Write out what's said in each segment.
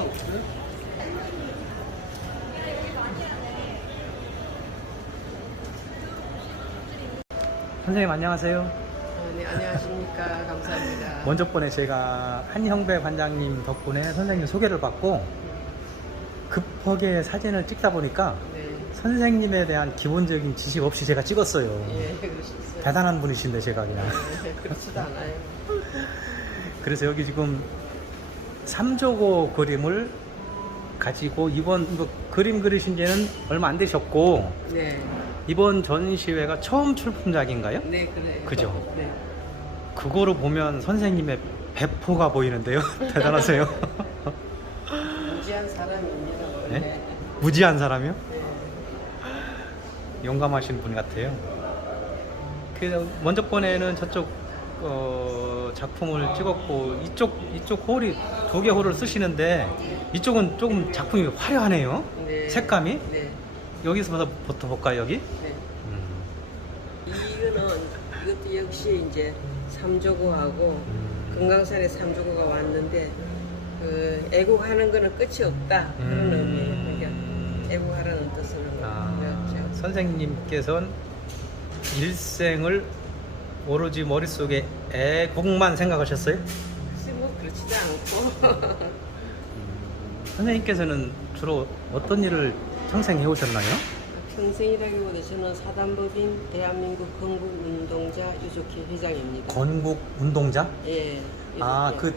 하나 없어요? 선생님 안녕하세요. 아, 네, 안녕하십니까. 감사합니다. 먼저 번에 제가 한형배 관장님 덕분에 선생님 소개를 받고 급하게 사진을 찍다 보니까 네, 선생님에 대한 기본적인 지식 없이 제가 찍었어요. 예, 그러셨어요. 대단한 분이신데 제가 그냥. 네, 그렇지도 않아요. 그래서 여기 지금 삼조고 그림을 가지고 이번 이거 그림 그리신 지는 얼마 안 되셨고 네, 이번 전시회가 처음 출품작인가요? 네, 그래요. 그죠? 네. 그거로 보면 선생님의 배포가 보이는데요. 대단하세요. 무지한 사람입니다. 원래. 네? 무지한 사람이요? 네. 용감하신 분 같아요. 그 먼저 번에는 저쪽 어, 작품을 찍었고 이쪽 이쪽 홀이 두 개 홀을 쓰시는데 이쪽은 조금 작품이 화려하네요. 네. 색감이 네, 여기서부터 볼까요 여기? 네. 음. 이거는 이것도 역시 이제 삼조고하고 음. 금강산에 삼조고가 왔는데 그 애국하는 거는 끝이 없다 그런 음. 의미예요. 그러니까 애국하라는 뜻으로 아, 배웠죠. 선생님께서는 일생을 오로지 머릿속에 애국만 생각하셨어요? 글쎄 뭐 그렇지도 않고 선생님께서는 주로 어떤 일을 평생 해오셨나요? 평생이라기보다 저는 사단법인 대한민국 건국운동자 유족회 회장입니다. 건국 운동자? 예. 아, 그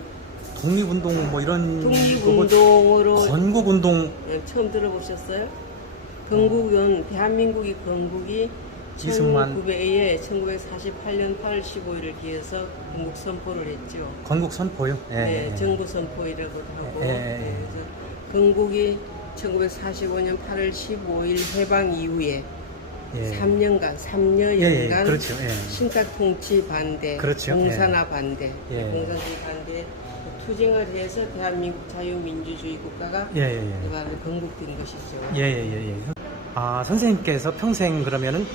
독립운동 뭐 이런 독립운동으로 건국운동 예, 처음 들어보셨어요? 건국은 대한민국이 건국이 이승만. 1900에 1948년 8월 15일을 기해서 건국 선포를 했죠. 건국 선포요? 예, 네, 예. 정부 선포이라고 하고 예, 예, 예. 그래서 건국이 1945년 8월 15일 해방 이후에 예. 3년간, 3년간 예, 예, 그렇죠. 예. 신탁 통치 반대, 그렇죠. 공산화 반대, 예. 공산주의 반대 투쟁을 해서 대한민국 자유민주주의 국가가 예, 예, 예. 바로 건국된 것이죠. 예, 예, 예, 예. 아, 선생님께서 평생 그러면은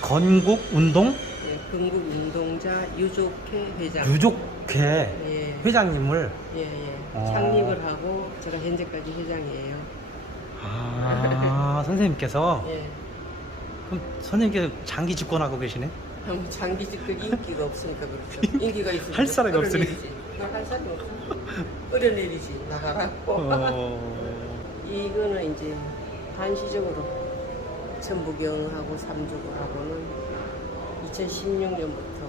건국운동 예, 건국운동자 유족회 회장. 유족회 예, 회장님을 예, 예. 어. 창립을 하고 제가 현재까지 회장이에요. 아, 선생님께서 예. 그럼 선생님께서 장기 집권하고 계시네? 뭐 장기직들 인기가 없으니까 그렇죠. 인기가 있으면 할 사람이 없으니. 끌어내리지. 할 사람이 없어. 끌어내리지 나가라고. 어... 이거는 이제 한시적으로 천부경하고 삼조고하고는 2016년부터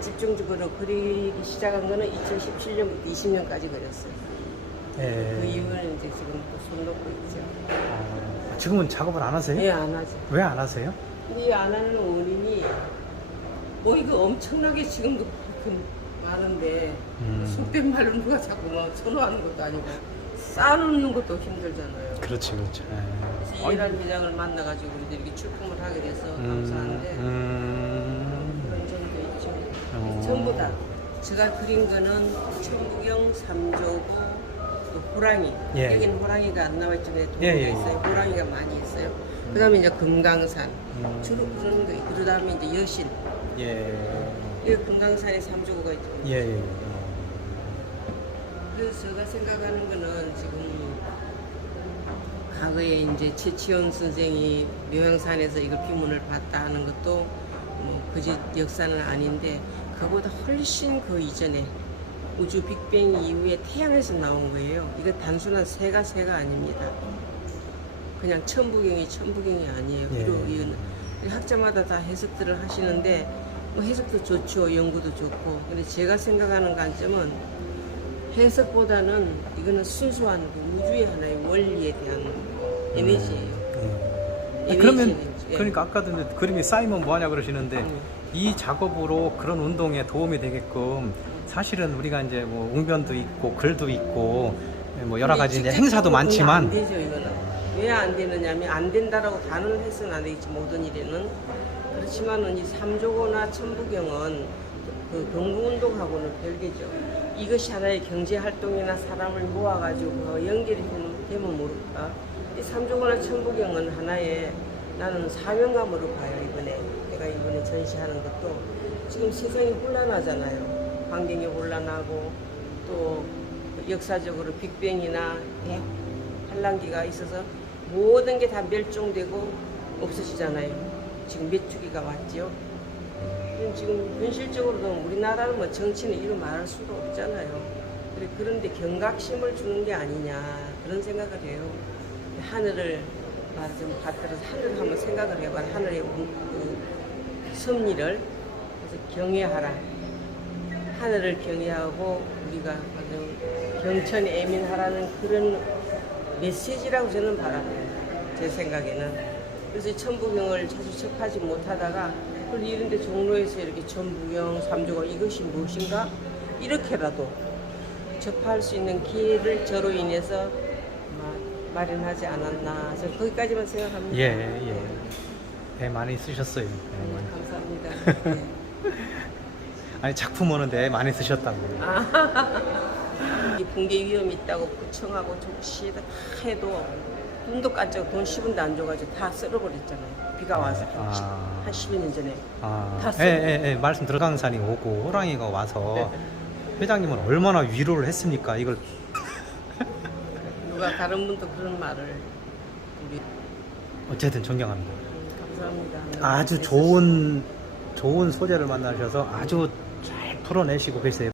집중적으로 그리기 시작한 거는 2017년부터 20년까지 그렸어요. 그 예. 이후는 이제 지금 또손 놓고 있죠. 어, 지금은 작업을 안 하세요? 예, 안 하죠. 왜 안 하세요? 근데 이안 하는 원인이 뭐 이거 엄청나게 지금도 그 많은데 음. 속된 말로 누가 자꾸 뭐 선호하는 것도 아니고 쌓아놓는 것도 힘들잖아요. 그렇지, 그렇죠. 예. 그래서 이해란 회장을 만나가지고 우리들 이렇게 출품을 하게 돼서 감사한데 음, 그런 점도 있죠. 어. 전부 다 제가 그린 거는 천부경, 삼조고, 또 호랑이. 예. 여기는 호랑이가 안 나와 있잖아요. 동물이 예, 예, 예. 있어요. 호랑이가 많이 있어요. 그 다음에 이제 금강산. 음. 주로 그런 거. 그 다음에 이제 여신. 예. 여기 금강산에 삼조고가 있죠. 예, 예. 그래서 제가 생각하는 거는 지금 과거에 이제 최치원 선생이 묘향산에서 이걸 비문을 봤다 하는 것도 뭐 그지 역사는 아닌데 그보다 훨씬 그 이전에 우주 빅뱅 이후에 태양에서 나온 거예요. 이거 단순한 새가 새가 아닙니다. 그냥 천부경이 천부경이 아니에요. 예. 이은 학자마다 다 해석들을 하시는데 뭐 해석도 좋죠, 연구도 좋고. 근데 제가 생각하는 관점은 해석보다는 이거는 순수한 그 우주의 하나의 원리에 대한 에너지예요. 예. 에너지, 그러면 에너지. 예. 그러니까 아까도 이제 그림이 쌓이면 뭐하냐 그러시는데 음. 이 작업으로 그런 운동에 도움이 되게끔 사실은 우리가 이제 뭐 웅변도 있고 글도 있고 뭐 여러 가지 이제 행사도 안 많지만 되죠 이거는 왜안 되느냐면 안 된다라고 단언을 해서는 안 되겠지 모든 일에는 그렇지만은 이 삼조고나 천부경은 그 건국운동하고는 별개죠 이것이 하나의 경제 활동이나 사람을 모아가지고 그 연결이 되면, 모를까? 이 삼조고나 천부경은 하나의 나는 사명감으로 봐요 이번에. 내가 이번에 전시하는 것도. 지금 세상이 혼란하잖아요. 환경이 혼란하고 또 역사적으로 빅뱅이나 대 한란기가 있어서 모든 게 다 멸종되고 없어지잖아요. 지금 몇 주기가. 그럼 지금 현실적으로도 우리나라는 뭐 정치는 이루 말할 수가 없잖아요. 그런데 경각심을 주는 게 아니냐 그런 생각을 해요. 하늘을 말좀 받들어서 하늘을 한번 생각을 해봐. 하늘의 운- 그 섭리를 경외하라. 하늘을 경외하고 우리가 경천에 애민하라는 그런 메시지라고 저는 바라봐요. 제 생각에는. 그래서 천부경을 자주 접하지 못하다가 그럼 이런 데 종로에서 이렇게 천부경, 삼조가 이것이 무엇인가? 이렇게라도 접할 수 있는 기회를 저로 인해서 마- 마련하지 않았나. 저는 거기까지만 생각합니다. 예, 예. 애 많이 쓰셨어요. 애 네, 많이. 감사합니다. 네. 아니 작품 오는데 애 많이 쓰셨다고요. 이 붕괴 위험이 있다고 구청하고 조치다 해도 눈도 깜짝 돈 10원도 안 줘가지고 다 쓸어버렸잖아요. 비가 와서 네, 한, 십- 아. 한 12년 전에. 아, 다 예. 예, 예. 말씀 들어강산이 오고 호랑이가 와서 네. 회장님은 얼마나 위로를 했습니까? 이걸 누가 다른 분도 그런 말을 우리 어쨌든 존경합니다. 음, 감사합니다. 아주 좋은 좋은 소재를 만나셔서 아주 잘 풀어내시고 계세요.